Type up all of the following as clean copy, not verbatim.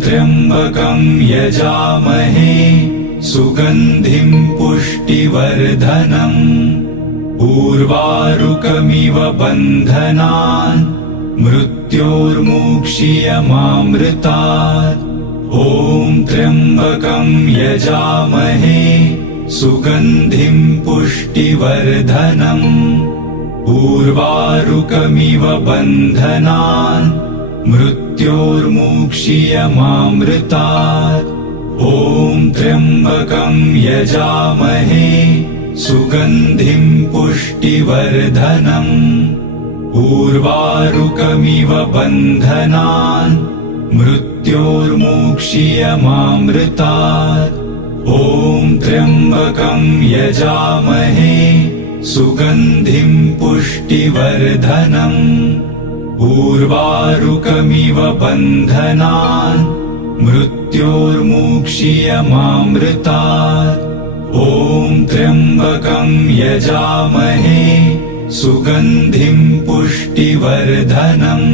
त्र्यम्बकं यजामहे सुगन्धिं पुष्टिवर्धनम् उर्वारुकमिव बन्धनान् मृत्योर्मुक्षीयमामृतात्। ॐ त्र्यम्बकं यजामहे सुगन्धिं पुष्टिवर्धनम् उर्वारुकमिव बन्धनान् मृत्योर्मुक्षीयमामृतात्। ॐ त्र्यम्बकं यजामहे सुगन्धिं पुष्टिवर्धनम् उर्वारुकमिव बन्धनान् मृत्योर्मुक्षीयमामृतात्। ॐ त्र्यम्बकं यजामहे सुगन्धिं पुष्टिवर्धनम् उर्वारुकमिव बन्धनान् मृत्योर्मुक्षीयमामृतात्। ॐ त्र्यम्बकं यजामहे सुगन्धिं पुष्टिवर्धनम्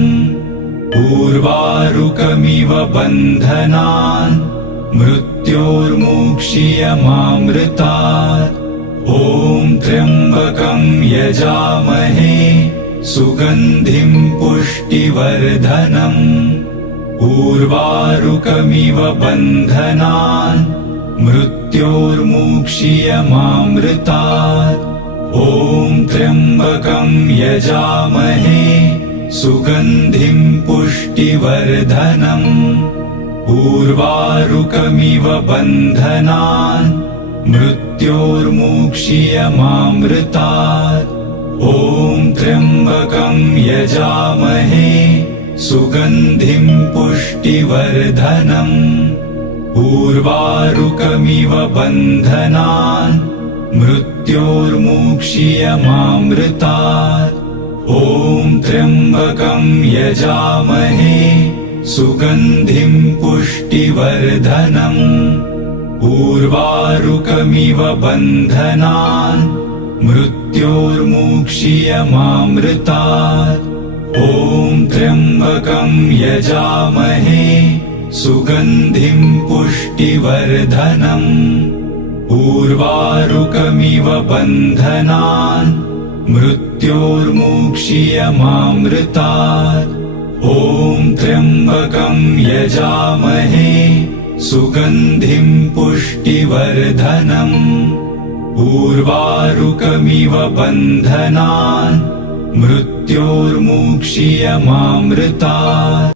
उर्वारुकमिव बन्धनान् मृत्योर्मुक्षीयमामृतात्। ॐ त्र्यम्बकं यजामहे सुगन्धिं पुष्टिवर्धनम् उर्वारुकमिव बन्धनान् मृत्योर्मुक्षीयमामृतात्। ॐ त्र्यम्बकं यजामहे सुगन्धिं पुष्टिवर्धनम् उर्वारुकमिव बन्धनान् मृत्योर्मुक्षीयमामृतात्। ॐ त्र्यम्बकं यजामहे सुगन्धिं पुष्टिवर्धनम् उर्वारुकमिव बन्धनान् मृत्योर्मुक्षीयमामृतात्। ॐ त्र्यम्बकं यजामहे सुगन्धिं पुष्टिवर्धनम् उर्वारुकमिव बन्धनान् मृत्योर्मुक्षीयमामृतात्। ॐ त्र्यम्बकं यजामहे सुगन्धिं पुष्टिवर्धनम् उर्वारुकमिव बन्धनान् मृत्योर्मुक्षीयमामृतात्। ॐ त्र्यम्बकं यजामहे सुगन्धिं पुष्टिवर्धनम् उर्वारुकमिव बन्धनान् मृत्योर्मुक्षीयमामृतात्।